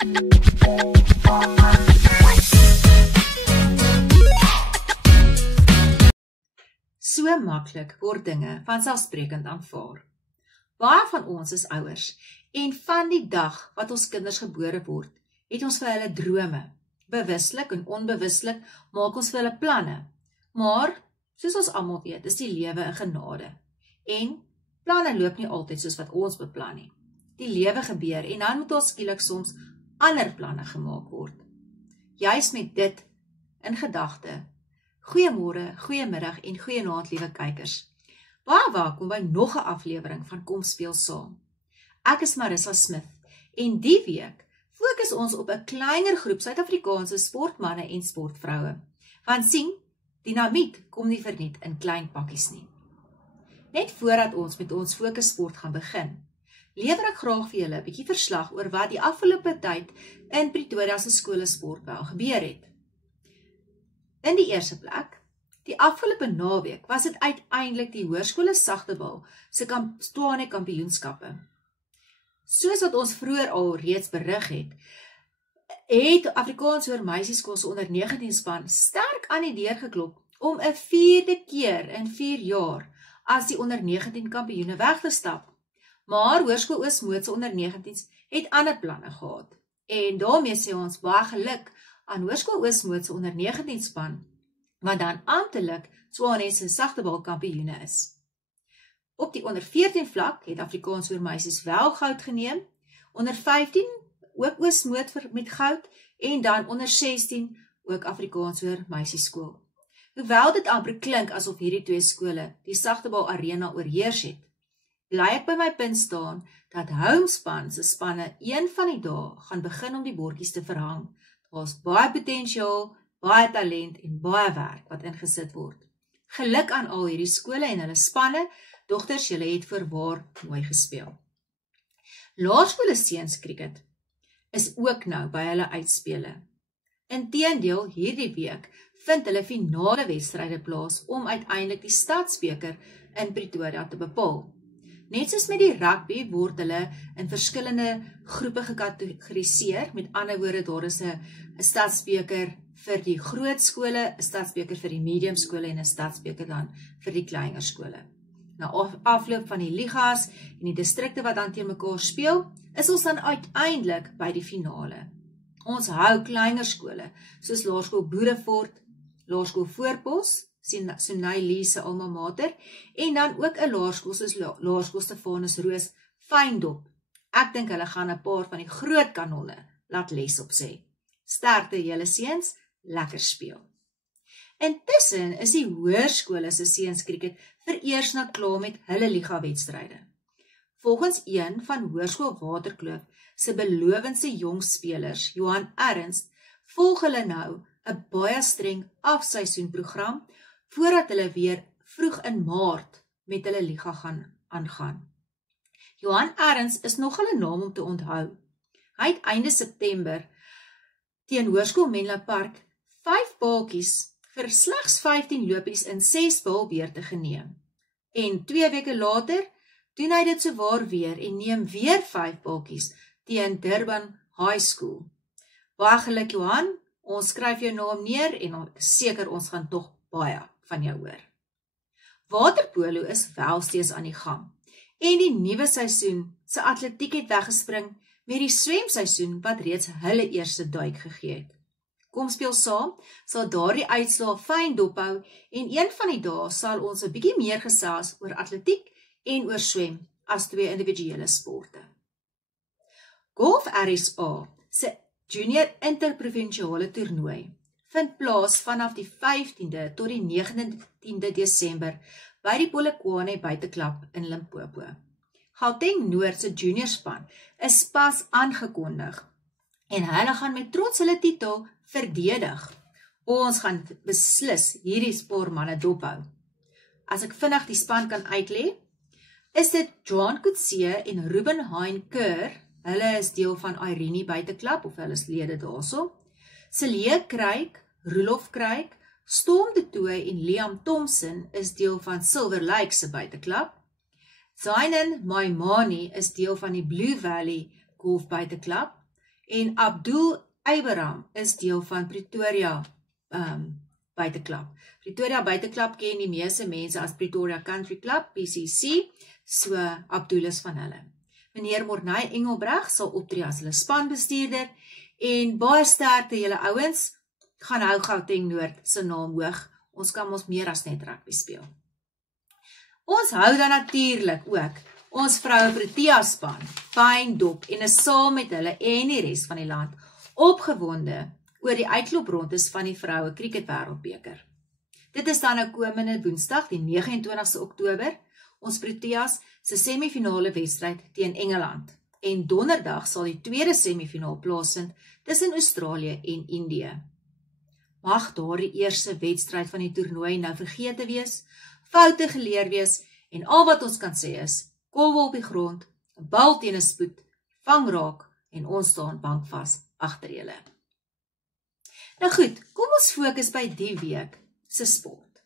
So maklik word dinge vanselfsprekend aanvaar. Baie van ons is ouers en van die dag wat ons kinders gebore word, het ons vir hulle drome. Bewuslik en onbewuslik maak ons vir hulle planne. Maar, soos ons almal weet, is die lewe 'n genade. En planne loop nie altyd soos wat ons beplan nie. Die lewe gebeur en dan moet ons skielik soms ander planne gemaak word. Juis met dit in gedagte. Goeiemôre, goeiemiddag en goeienaand, liewe kykers. Baie welkom by nog 'n aflewering van Kom Speel Saam. Ek is Marissa Smith en die week fokus ons op 'n kleiner groep Suid-Afrikaanse sportmanne en sportvroue. Want sien, dinamiet kom nie verniet in klein pakkies nie. Net voordat ons met ons fokussport gaan begin, lewer ek graag vir julle 'n bietjie verslag oor wat die afgelope tyd in Pretoria se skole sportbou gebeur het. In die eerste plek, die afgelope naweek was dit uiteindelik die hoërskole sagtebal se Tshwane kampioenskappe. Soos wat ons vroeër al reeds berig het Afrikaans Hoër Meisieskool se onder 19 span sterk aan die deur geklop om 'n 4de keer in 4 jaar as die onder 19 kampioene weg te stap. Maar Hoërskool Oos-Moed se onder 19s het ander planne gehad. En daarmee sê ons baie geluk aan Hoërskool Oos-Moed se onder 19 span, wat dan amptelik Tshwane se sagtebal kampioene is. Op die onder 14 vlak het Afrikaans Hoër Meisies wel goud geneem, onder 15 ook Oos-Moed met goud en dan onder 16 ook Afrikaans Hoër Meisieskool. Hoewel dit amper klink asof hierdie twee skole die sagtebal arena oorheers het, bly ek by my punt staan dat homespan se spanne een van die dae gaan begin om die bordjies te verhang. Daar's baie potensiaal, baie talent en baie werk wat ingesit word. Geluk aan al hierdie skole en hulle spanne, dogters, julle het voorwaar mooi gespeel. Laerskole seuns kriket is ook nou by hulle uitspele. Inteendeel, hierdie week vind hulle finale wedstryde plaas om uiteindelik die stadsbeker in Pretoria te bepaal. Net soos met die rugby word hulle in verskillende groepe gekategoriseer, met ander woorde daar is 'n stadsbeker vir die groot skole, 'n stadsbeker vir die medium skole en 'n stadsbeker dan vir die kleiner skole. Na afloop van die ligas en die distrikte wat dan teen mekaar speel, is ons dan uiteindelik by die finale. Ons hou kleiner skole soos Laerskool Boerefort, Laerskool Voorpos, Sunay Lee se alma mater, en dan ook 'n laerskool soos Laerskool Stefanus Roos Fyndop. Ek dink hulle gaan 'n paar van die groot kanonne laat les op sê. Sterkte julle seuns, lekker speel. Intussen is die hoërskole se seuns kriket vereers nou klaar met hulle liga wedstryde. Volgens een van Hoërskool Waterkloof se belowendste jong spelers, Johan Ernst, volg hulle nou 'n baie streng afseisoenprogram voordat hulle weer vroeg in Maart met hulle liga gaan aangaan. Johan Ernst is nogal 'n naam om te onthou. Hy het einde September teen Hoërskool Menlo Park 5 baaltjies vir slegs 15 lopies in 6 baalbeurte geneem. En 2 weke later doen hy dit sowaar weer en neem weer 5 baaltjies teen Durban High School. Baie geluk Johan, ons skryf jou naam neer en seker ons gaan tog baie van jou hoor. Waterpolo is wel steeds aan die gang en die nuwe seisoen se atletiek het weggespring met die swemseisoen wat reeds hulle eerste duik gegee het. Kom speel saam, sal daardie uitslae fyn dophou en een van die dae sal ons 'n bietjie meer gesels oor atletiek en oor swem as 2 individuele sporte. Golf RSA se junior interprovinsiale toernooi vind plaas vanaf die 15de tot die 19de Desember by die Polokwane buiteklub in Limpopo. Gauteng Noord se juniorspan is pas aangekondig en hulle gaan met trots hulle titel verdedig. Ons gaan beslis hierdie sportmanne dophou. As ek vinnig die span kan uitlê, is dit Johan Coetzee en Ruben Hein Kerr. Hulle is deel van Irene buiteklub of hulle is lede daarso. Celie Kruik, Roelof Kruik, Storm de Tooy en Liam Thompson is deel van Silver Lake se buiteklub. Zainan Maimani is deel van die Blue Valley Golf buiteklub en Abdul Abraham is deel van Pretoria Buiteklub. Pretoria Buiteklub ken die meeste mense as Pretoria Country Club, PCC, so Abdul is van hulle. Meneer Morney Engelbreg sal optree as hulle spanbestuurder en baie sterkte julle ouens, gaan hou Gauteng Noord se naam hoog. Ons kan ons meer as net rugby speel. Ons hou dan natuurlik ook ons vroue Protea span, fyn dop en is saam met hulle en die res van die land opgewonde oor die uitlooprondes van die vroue cricket wêreldbeker. Dit is dan nou komende Woensdag, die 29ste Oktober, ons Proteas se semifinale wedstryd teen Engeland. En donderdag sal die tweede semifinaal plaasvind tussen Australië en Indië. Mag daardie eerste wedstryd van die toernooi nou vergete wees, foute geleer wees en al wat ons kan sê is, kolwe op die grond, 'n bal teen 'n spoed, vang raak en ons staan bankvas agter julle. Nou goed, kom ons fokus by die week se sport.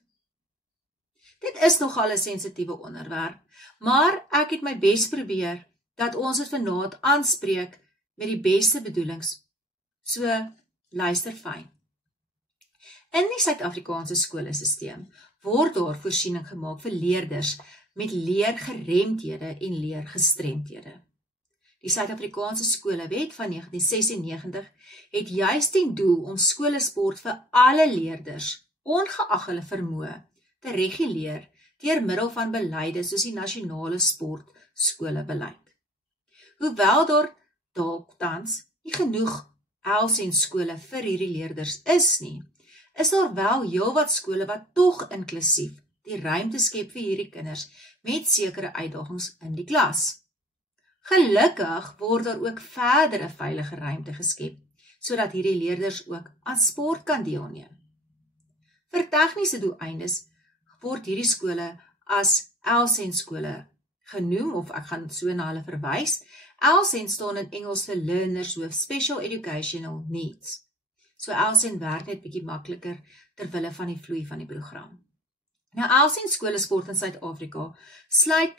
Dit is nogal 'n sensitiewe onderwerp, maar ek het my bes probeer dat ons dit vanaand aanspreek met die beste bedoelings. So, luister fyn. In die Suid-Afrikaanse skoolstelsel word daar voorsiening gemaak vir leerders met leergeremdhede en leergestremdhede. Die Suid-Afrikaanse Skolewet van 1996 het juis ten doel om skolesport vir alle leerders, ongeag hulle vermoë, te reguleer deur middel van beleide soos die nasionale sportskolebeleid. Hoewel daar dalk tans nie genoeg LSEN skole vir hierdie leerders is nie, is daar wel heelwat skole wat tog inklusief die ruimte skep vir hierdie kinders met sekere uitdagings in die klas. Gelukkig word daar ook verdere veilige ruimte geskep, sodat hierdie leerders ook aan sport kan deelneem. Vir tegniese doeleindes word hierdie skole as LSEN skole genoem, of ek gaan so na hulle verwys. LSEN staan in Engels vir Learners with Special Educational Needs. So LSEN werk net bietjie makliker terwille van die vloei van die program. Nou LSEN skolesport in Suid-Afrika sluit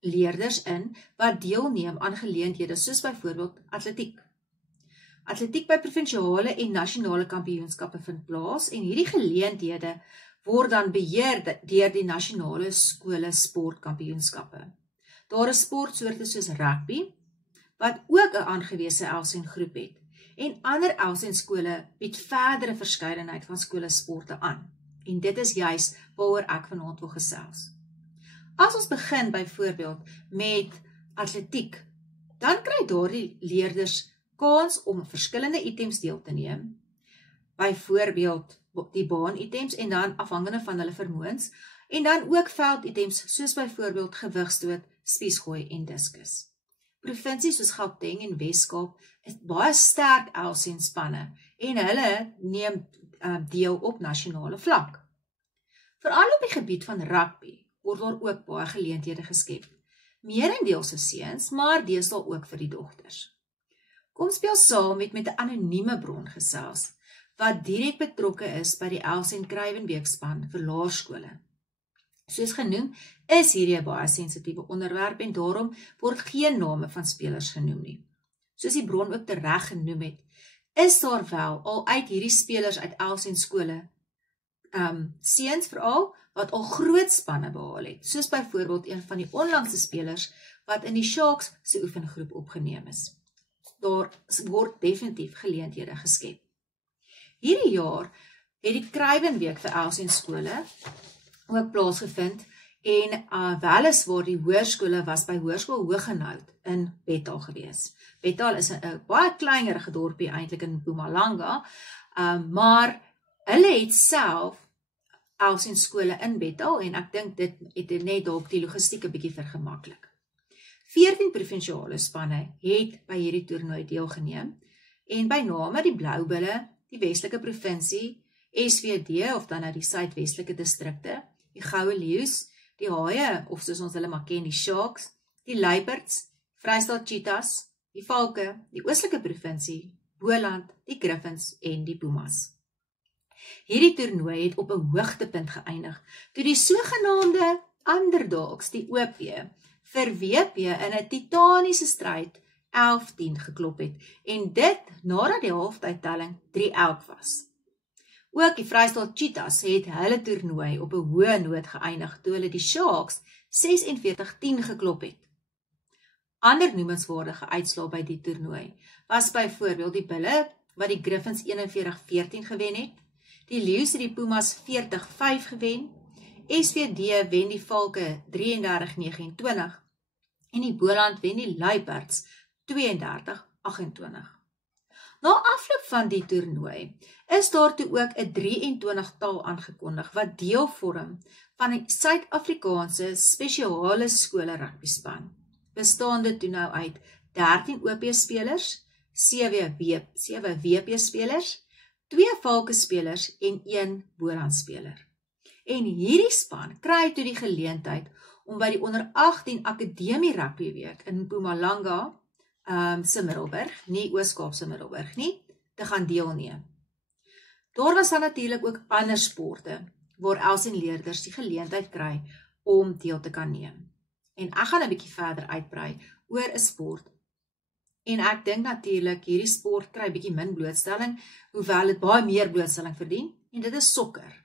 leerders in wat deelneem aan geleenthede soos byvoorbeeld atletiek. Atletiek by provinsiale en nasionale kampioenskappe vind plaas en hierdie geleenthede word dan beheer deur die nasionale skole sportkampioenskappe. Daar is sportsoorte soos rugby, wat ook 'n aangewese LSEN groep het, en ander LSEN skole bied verdere verskeidenheid van skolesporte aan. En dit is juis waaroor ek vanaand wil gesels. As ons begin byvoorbeeld met atletiek, dan kry daardie leerders kans om verskillende items deel te neem, byvoorbeeld die baan-items en dan afhangende van hulle vermoëns, en dan ook veld-items soos byvoorbeeld gewigstoot, spiesgooi en diskus. Provinsies soos Gauteng en Weskaap is baie sterk LSEN spanne en hulle neem deel op nasionale vlak. Veral op die gebied van rugby word daar ook baie geleenthede geskep. Meerendeels se seuns, maar deesdae ook vir die dogters. Kom speel saam met 'n anonieme bron gesels wat direk betrokke is by die LSEN Kruiwenbeek span vir laerskole. Soos genoem, is hierdie 'n baie sensitiewe onderwerp en daarom word geen name van spelers genoem nie. Soos die bron ook tereg genoem het, is daar wel al uit hierdie spelers uit LSEN skole, seuns veral, wat al groot spanne behaal het, soos byvoorbeeld een van die onlangse spelers wat in die Sharks se oefengroep opgeneem is. Daar word definitief geleenthede geskep. Hierdie jaar het die Kruiwenbeek vir LSEN skole ook plaasgevind en weliswaar die hoërskole was by Hoërskool Hooggenhout in Bethal gewees. Bethal is 'n baie kleinerige dorpie eintlik in Mpumalanga, maar hulle het self LSEN skole in Bethal en ek dink dit het net dalk die logistiek 'n bietjie vergemaklik. 14 provinsiale spanne het by hierdie toernooi deelgeneem en by name die Bloubulle, die Westelike Provinsie, SVD of dan nou die Suidwestelike distrikte, die Goue Leeu's, die Haie of soos ons hulle maar ken, die Sharks, die Luiperds, Vrystaat Cheetahs, die Valke, die Oostelike Provinsie, Boland, die Griffins en die Pumas. Hierdie toernooi het op 'n hoogtepunt geëindig toe die sogenaamde underdogs, die OP, vir WP in 'n titaniese stryd 11-10 geklop het, en dit nadat die halftydtelling 3-11 was. Ook die Vrystaat Cheetahs het hulle toernooi op 'n hoë noot geëindig toe hulle die Sharks 46-10 geklop het. Ander noemenswaardige uitslae by die toernooi was byvoorbeeld die Bulle wat die Griffins 41-14 gewen het, die Leeu's het die Pumas 40-5 gewen, SVD wen die Valke 33-29 en die Boland wen die Luiperds 32-28. Na afloop van die toernooi is daar toe ook 'n 23-tal aangekondig wat deel vorm van die Suid-Afrikaanse spesiale skole rugbyspan, bestaande toe nou uit 13 OP-spelers, 7 WP-spelers, 2 Valke-spelers en 1 Boland-speler. En hierdie span kry toe die geleentheid om by die onder 18 Akademie Rugbyweek in Mpumalanga, se Middelburg, nie Oos-Kaapse Middelburg nie, te gaan deelneem. Daar was dan natuurlik ook ander sporte waar Elsen leerders die geleentheid kry om deel te kan neem. En ek gaan 'n bietjie verder uitbrei oor 'n sport. En ek dink natuurlik hierdie sport kry bietjie min blootstelling, hoewel dit baie meer blootstelling verdien, en dit is sokker.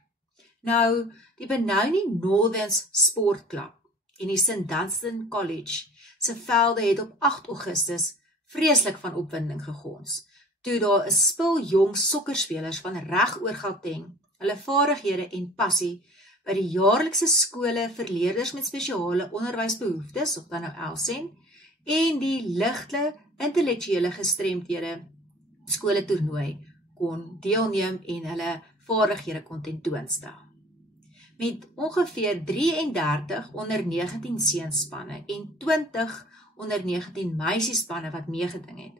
Nou, die Benoni Northerns Sportklub en die St. Dunstan College se velde het op 8 Augustus vreeslik van opwinding gegons, toe daar 'n spul jong sokkerspelers van reg oor Gauteng hulle vaardighede en passie by die jaarlikse skole vir leerders met spesiale onderwysbehoeftes, of dan nou Elsen, en die ligte intellektuele gestremdhede skole toernooi kon deelneem en hulle vaardighede kon tentoonstel. Met ongeveer 33 onder 19 seunspanne en 20 onder 19 meisiespanne wat meegeding het,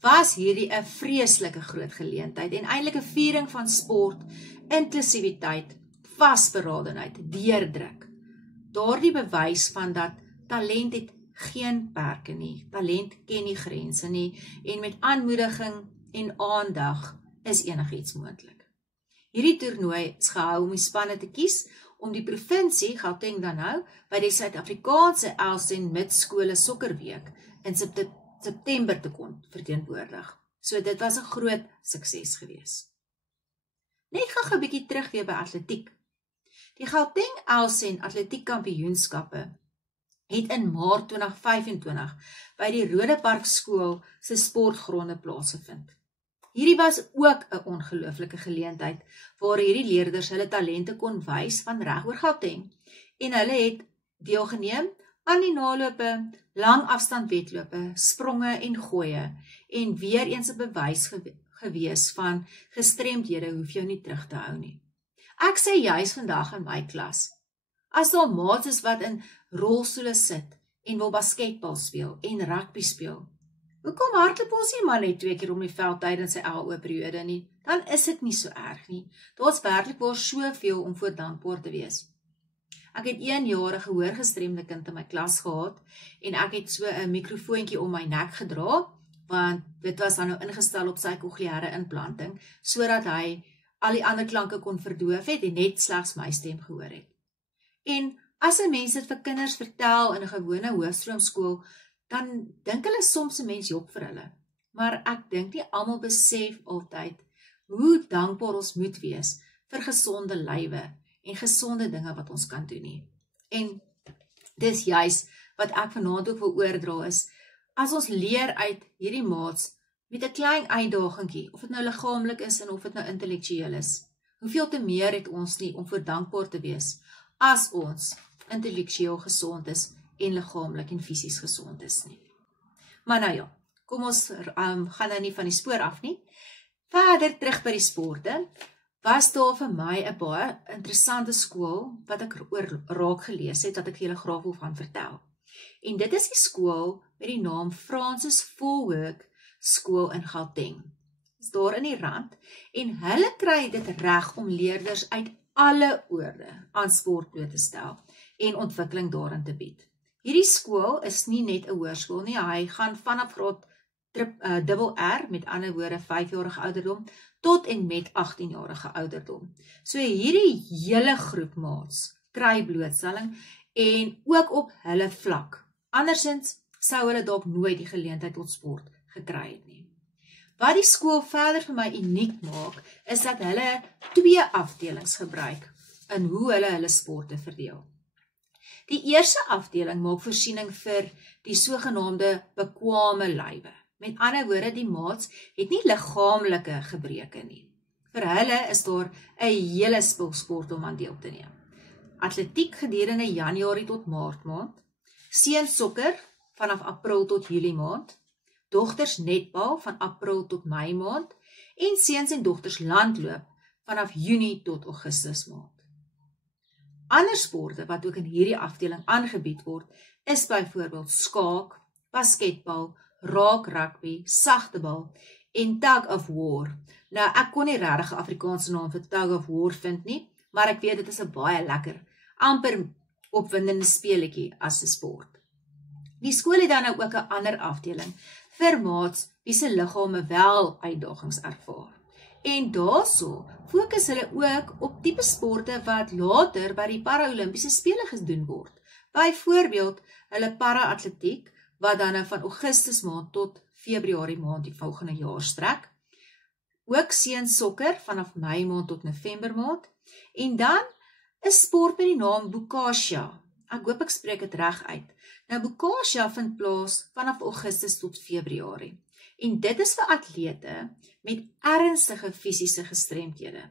was hierdie 'n vreeslike groot geleentheid en eintlik 'n viering van sport, inklusiwiteit, vasberadenheid, deurdruk. Daardie bewys van dat talent het geen perke nie, talent ken nie grense nie, en met aanmoediging en aandag is enigiets moontlik. Hierdie toernooi is gehou om die spanne te kies om die provinsie Gauteng dan nou by die Suid-Afrikaanse Elsen Midskole Sokkerweek in September te kon verteenwoordig. So dit was 'n groot sukses gewees. Net gou 'n bietjie terug weer by atletiek. Die Gauteng Elsen Atletiek Kampioenskappe het in Maart 2025 by die Rodepark skool se sportgronde plaasgevind. Hierdie was ook 'n ongelooflike geleentheid waar hierdie leerders hulle talente kon wys van reg oor Gauteng, en hulle het deelgeneem aan die nalope, langafstandwedlope, spronge en gooie, en weer eens 'n bewys gewees van gestremdhede hoef jou nie terug te hou nie. Ek sê juis vandag in my klas, as daar maats is wat in rolstoele sit en wil basketbal speel en rugby speel, hoekom hardloop ons nie maar net 2 keer om die veld tydens sy LO periode nie? Dan is dit nie so erg nie. Daar's werklik waar soveel om voor dankbaar te wees. Ek het 1 jarige hoorgestremde kind in my klas gehad, en ek het so 'n mikrofoontjie om my nek gedra, want dit was dan nou ingestel op sy kokleaire implanting, sodat hy al die ander klanke kon verdoof het en net slegs my stem gehoor het. En as 'n mens dit vir kinders vertel in 'n gewone hoërskoolskool, dan dink hulle soms 'n mens jok vir hulle. Maar ek dink nie almal besef altyd hoe dankbaar ons moet wees vir gesonde lywe en gesonde dinge wat ons kan doen nie. En dis juis wat ek vanaand ook wil oordra is, as ons leer uit hierdie maats met 'n klein uitdagingkie, of dit nou liggaamlik is en of dit nou intellektueel is, hoeveel te meer het ons nie om vir dankbaar te wees as ons intellektueel gesond is en liggaamlik en fisies gesond is nie. Maar nou ja, kom ons gaan nou nie van die spoor af nie. Verder terug by die sporte, was daar vir my 'n baie interessante skool wat ek oor raak gelees het, wat ek julle graag wil van vertel. En dit is die skool met die naam Francis Fulwerk Skool in Gauteng. Dit is daar in die rand, en hulle kry dit reg om leerders uit alle oorde aan sport bloot te stel en ontwikkeling daarin te bied. Hierdie skool is nie net 'n hoërskool nie, hy gaan vanaf graad RR, met ander woorde 5-jarige ouderdom, tot en met 18-jarige ouderdom. So hierdie hele groep maats kry blootstelling en ook op hulle vlak. Andersins sou hulle dalk nooit die geleentheid tot sport gekry het nie. Wat die skool verder vir my uniek maak, is dat hulle 2 afdelings gebruik in hoe hulle sporte verdeel. Die eerste afdeling maak voorsiening vir die sogenaamde bekwame lywe. Met ander woorde, die maats het nie liggaamlike gebreke nie. Vir hulle is daar 'n hele spul sport om aan deel te neem. Atletiek gedurende Januarie tot Maart maand, seuns sokker vanaf April tot Julie maand, dogters netbal van April tot Mei maand en seuns en dogters landloop vanaf Junie tot Augustus maand. Ander sporte wat ook in hierdie afdeling aangebied word, is byvoorbeeld skaak, basketbal, raak rugby, sagtebal en tug of war. Nou, ek kon nie regtig 'n Afrikaanse naam vir tug of war vind nie, maar ek weet dit is 'n baie lekker, amper opwindende speletjie as 'n sport. Die skool het dan nou ook 'n ander afdeling vir maats wie se liggame wel uitdagings ervaar. En daarso fokus hulle ook op tipe sporte wat later by die Para-Olimpiese spele gedoen word. Byvoorbeeld hulle para-atletiek wat dan van Augustus maand tot Februarie maand die volgende jaar strek. Ook seuns sokker vanaf Mei maand tot November maand. En dan 'n sport met die naam Bokasia. Ek hoop ek spreek dit reg uit. Nou Bokasia vind plaas vanaf Augustus tot Februarie. En dit is vir atlete met ernstige fisiese gestremdhede.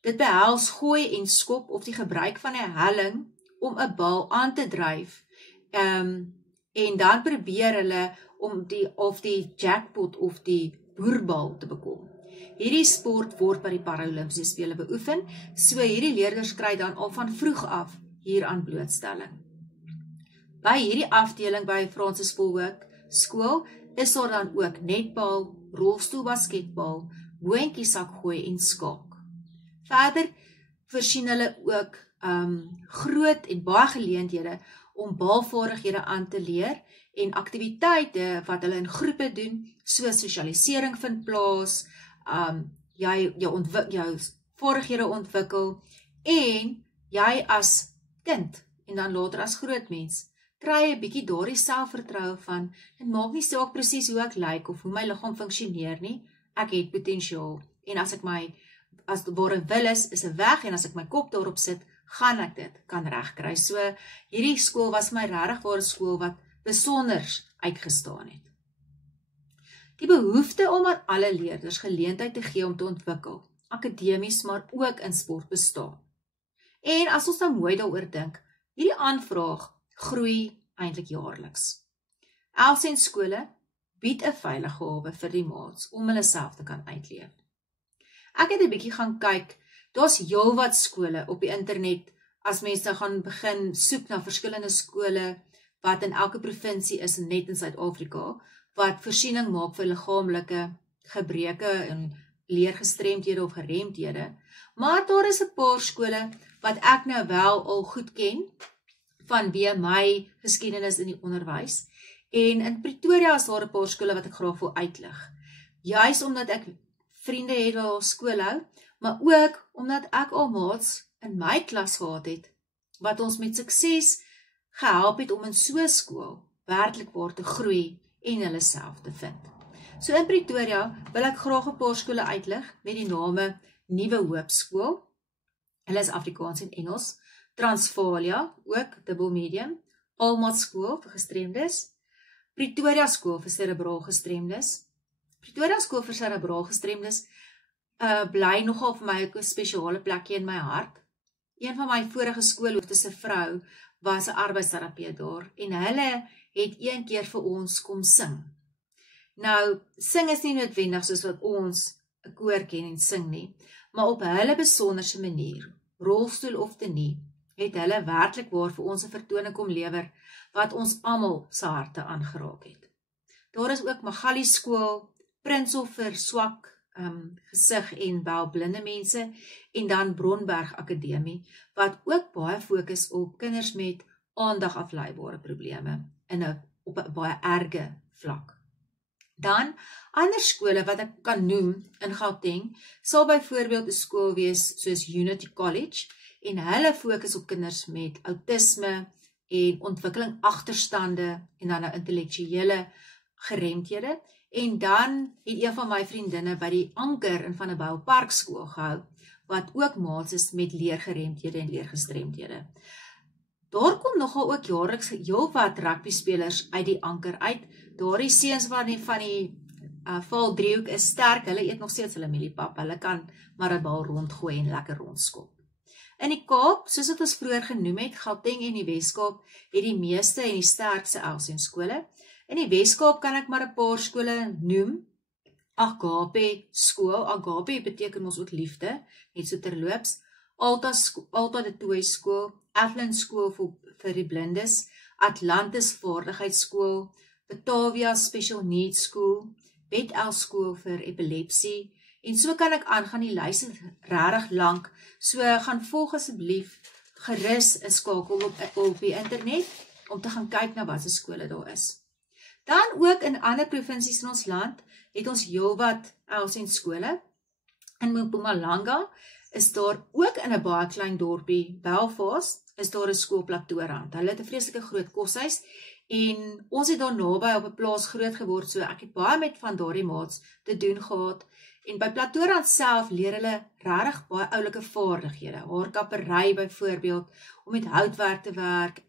Dit behels gooi en skop of die gebruik van 'n helling om 'n bal aan te dryf. En dan probeer hulle om die jackpot of die boerbal te bekom. Hierdie sport word by die Para-Olimpiese spele beoefen, so hierdie leerders kry dan al van vroeg af hieraan blootstelling. By hierdie afdeling by Francis Volhoek skool is daar dan ook netbal, rolstoelbasketbal, boontjiesak gooi en skaak. Verder voorsien hulle ook groot en baie geleenthede om balvaardighede aan te leer en aktiwiteite wat hulle in groepe doen, soos sosialisering vind plaas, jou vaardighede ontwikkel en jy as kind en dan later as groot mens kry 'n bietjie daardie selfvertroue van, dit maak nie saak presies hoe ek lyk of hoe my liggaam funksioneer nie, ek het potensiaal en as waar 'n wil is 'n weg en as ek my kop daarop sit, gaan ek dit kan regkry. So hierdie skool was my regtig waar 'n skool wat besonder uitgestaan het. Die behoefte om aan alle leerders geleentheid te gee om te ontwikkel, akademies maar ook in sport bestaan. En as ons nou mooi daaroor dink, hierdie aanvraag groei eintlik jaarliks. Elsien skole bied 'n veilige hawe vir die maats om hulle self te kan uitleef. Ek het 'n bietjie gaan kyk, daar's heelwat skole op die internet as mense nou gaan begin soek na verskillende skole wat in elke provinsie is net in Suid-Afrika wat voorsiening maak vir liggaamlike gebreke en leergestremdhede of geremdhede. Maar daar is 'n paar skole wat ek nou wel al goed ken vanweë my geskiedenis in die onderwys. En in Pretoria is daar 'n paar skole wat ek graag wil uitlig. Juis omdat ek vriende het wat op skool hou, maar ook omdat ek al maats in my klas gehad het wat ons met sukses gehelp het om in so 'n skool werklik waar te groei en hulle self te vind. So in Pretoria wil ek graag 'n paar skole uitlig met die name Nuwe Hoop Skool. Hulle is Afrikaans en Engels. Transvalia, ook dubbel medium. Almat Skool vir gestremdes. Pretoria Skool vir serebraal gestremdes. Pretoria Skool vir serebraal gestremdes bly nogal vir my 'n spesiale plekjie in my hart. Een van my vorige skoolhoofde se vrou was 'n arbeidsterapeut daar en hulle het een keer vir ons kom sing. Nou, sing is nie noodwendig soos wat ons 'n koor ken en sing nie, maar op hulle besonderse manier, rolstoel of te nie, het hulle werklik waar vir ons 'n vertoning kom lewer wat ons almal se harte aangeraak het. Daar is ook Magali Skool, Prinshof vir swak gesig en wel blinde mense en dan Bronberg Akademie wat ook baie fokus op kinders met aandagafleibare probleme op 'n baie erge vlak. Dan ander skole wat ek kan noem in Gauteng sal byvoorbeeld 'n skool wees soos Unity College en hulle fokus op kinders met autisme en ontwikkeling agterstande en dan nou intellektuele geremdhede. En dan het een van my vriendinne by die Anker in Van der Bijl Park skool gehou, wat ook maats is met leergeremdhede en leergestremdhede. Daar kom nogal ook jaarliks heelwat rugbyspelers uit die Anker uit. Daardie seuns van die Vaal-driehoek is sterk, hulle eet nog steeds hulle mieliepap, hulle kan maar 'n bal rondgooi en lekker rondskop. In die Kaap, soos wat ons vroeër genoem het, Gauteng en die Weskaap, het die meeste en die sterkste LSN skole. In die Weskaap kan ek maar 'n paar skole noem. Agape skool, Agape beteken ons ook liefde, net so terloops. Alta de Tooi skool, Athlin skool vir die blindes, Atlantis vaardigheidsskool, Batavia Special Needs skool, Bet-El skool vir epilepsie, en so kan ek aangaan, die lys is regtig lank, so gaan volg asseblief gerus 'n skakel op die internet, om te gaan kyk na wat se skole daar is. Dan ook in ander provinsies in ons land, het ons heelwat LSN skole. In Mpumalanga is daar ook in 'n baie klein dorpie, Belfast, is daar 'n skool Plateaurand. Hulle het 'n vreeslike groot koshuis, en ons het daar naby op 'n plaas groot geword, so ek het baie met van daardie maats te doen gehad. En by Plateaurand self leer hulle regtig baie oulike vaardighede, haarkappery byvoorbeeld, om met houtwerk te werk,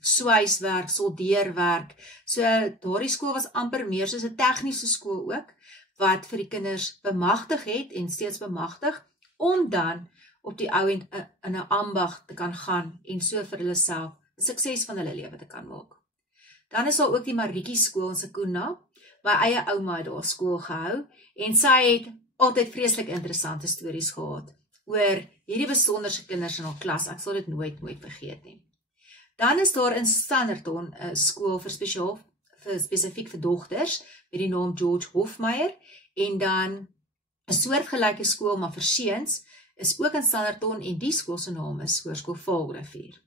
swaiswerk, soldeerwerk. So daardie skool was amper meer soos 'n tegniese skool ook, wat vir die kinders bemagtig het en steeds bemagtig, om dan op die ou end in 'n ambag te kan gaan en so vir hulle self 'n sukses van hulle lewe te kan maak. Dan is daar ook die Marietjie skool in Sekunda. My eie ouma het daar skool gehou en sy het altyd vreeslik interessante stories gehad oor hierdie besonderse kinders in haar klas. Ek sal dit nooit vergeet nie. Dan is daar in Standerton 'n skool spesifiek vir dogters met die naam George Hofmeyer, en dan 'n soortgelyke skool maar vir seuns is ook in Standerton, en die skool se naam is Hoërskool Vaalrivier.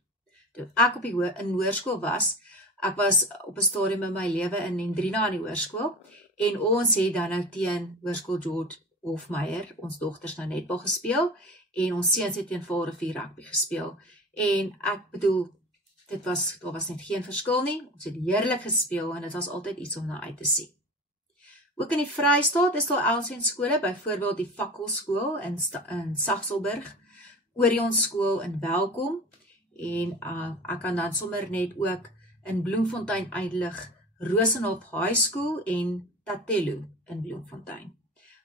Toe ek in hoërskool was, ek was op 'n stadium in my lewe in Hendrina aan die hoërskool, en ons het dan nou teen Hoërskool George Hofmeyer ons dogters nou netbal gespeel, en ons seuns het teen Vaalrivier rugby gespeel, en ek bedoel, daar was net geen verskil nie, ons het heerlik gespeel, en dit was altyd iets om na uit te sien. Ook in die Vrystaat is daar LSN skole, byvoorbeeld die Fakkelskool in Saxelburg, Orion skool in Welkom, en ek kan dan sommer net ook in Bloemfontein uitlig Rosenhof High School en Tatelo in Bloemfontein.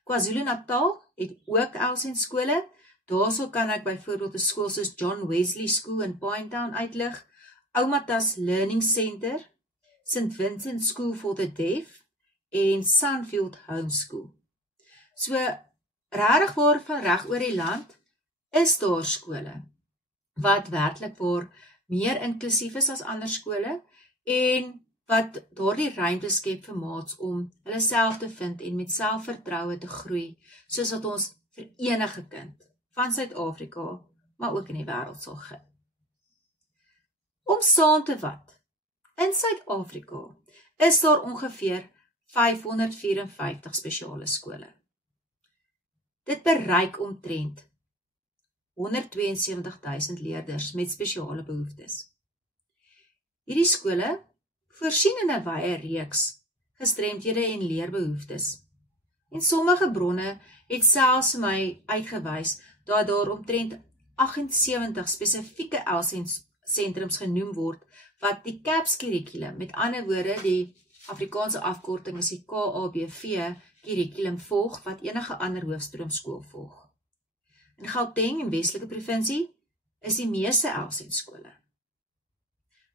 KwaZulu-Natal het ook LSN skole. Daarso kan ek byvoorbeeld 'n skool soos John Wesley School in Pinetown uitlig, Oumatas Learning Center, St. Vincent School for the Deaf en Sunfield Homeschool. So regtig waar van reg oor die land is daar skole wat werklik waar meer inklusief is as ander skole, en wat daardie ruimte skep vir maats om hulle self te vind en met selfvertroue te groei, soos wat ons vir enige kind van Suid-Afrika, maar ook in die wêreld sal gee. Om saam te vat, in Suid-Afrika is daar ongeveer 554 spesiale skole. Dit bereik omtrent 172.000 leerders met spesiale behoeftes. Hierdie skole voorsien in 'n wye reeks gestremdhede en leerbehoeftes. En sommige bronne het selfs vir my uitgewys dat daar omtrent 78 spesifieke LSN sentrums genoem word, wat die CAPS kurrikulum, met ander woorde die Afrikaanse afkorting is die KABV kurrikulum volg, wat enige ander hoofstroomskool volg. In Gauteng en Weselike provinsie is die meeste LSN skole.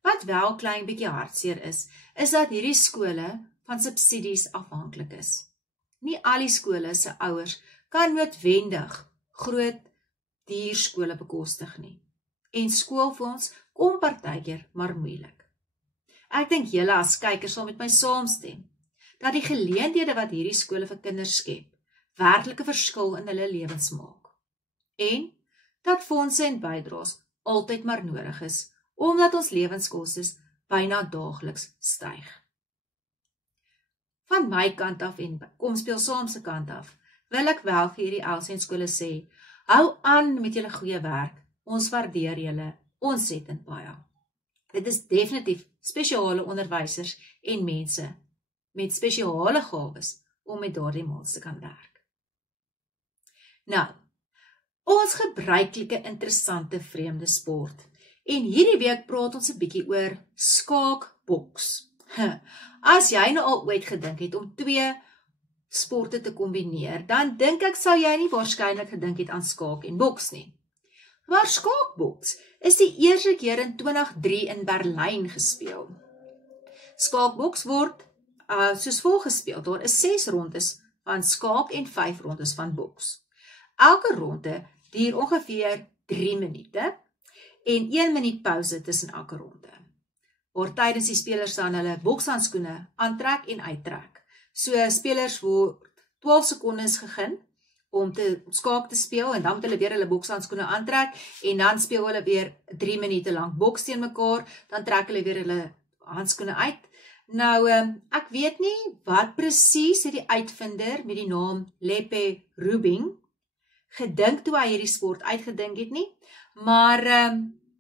Wat wel klein bietjie hartseer is dat hierdie skole van subsidies afhanklik is. Nie al die skole se ouers kan noodwendig groot duur skole bekostig nie. En skoolfonds kom partykeer maar moeilik. Ek dink julle as kykers sal met my saamstem, dat die geleenthede wat hierdie skole vir kinders skep, werklike verskil in hulle lewens maak. En dat fondse en bydraes altyd maar nodig is, omdat ons lewenskostes byna daagliks styg. Van my kant af en Kom Speel Saam se kant af, wil ek wel vir hierdie LSN skole sê, hou aan met julle goeie werk, ons waardeer julle ontsettend baie. Dit is definitief spesiale onderwysers en mense met spesiale gawes om met daardie maats te kan werk. Nou, ons gebruikelike interessante vreemde sport. En hierdie week praat ons 'n bietjie oor skaakboks. As jy nou al ooit gedink het om 2 sporte te kombineer, dan dink ek sou jy nie waarskynlik gedink het aan skaak en boks nie. Maar skaakboks is die eerste keer in 2003 in Berlyn gespeel. Skaakboks word soos volg gespeel. Daar is 6 rondes van skaak en 5 rondes van boks. Elke ronde duur ongeveer 3 minute en 1 minuut pauze tussen elke ronde. Waar tydens die spelers dan hulle bokshandskoene aantrek en uittrek. So spelers word 12 sekondes gegee om te skaak te speel en dan moet hulle weer hulle bokshandskoene aantrek en dan speel hulle weer 3 minute lank boks teen mekaar, dan trek hulle weer hulle handskoene uit. Nou, ek weet nie wat presies het die uitvinder met die naam Lepe Rubing gedink toe hy hierdie sport uitgedink het nie, maar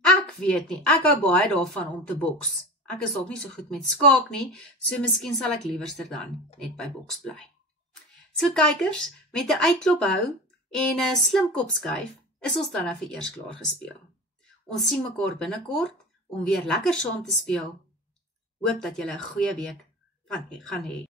ek weet nie, ek hou baie daarvan om te boks. Ek is ook nie so goed met skaak nie, so miskien sal ek liewerster dan net by boks bly. So kykers, met 'n uitklop hou en 'n slim kopskuif is ons dan nou vir eers klaar gespeel. Ons sien mekaar binnekort om weer lekker saam te speel. Hoop dat julle 'n goeie week gaan hê.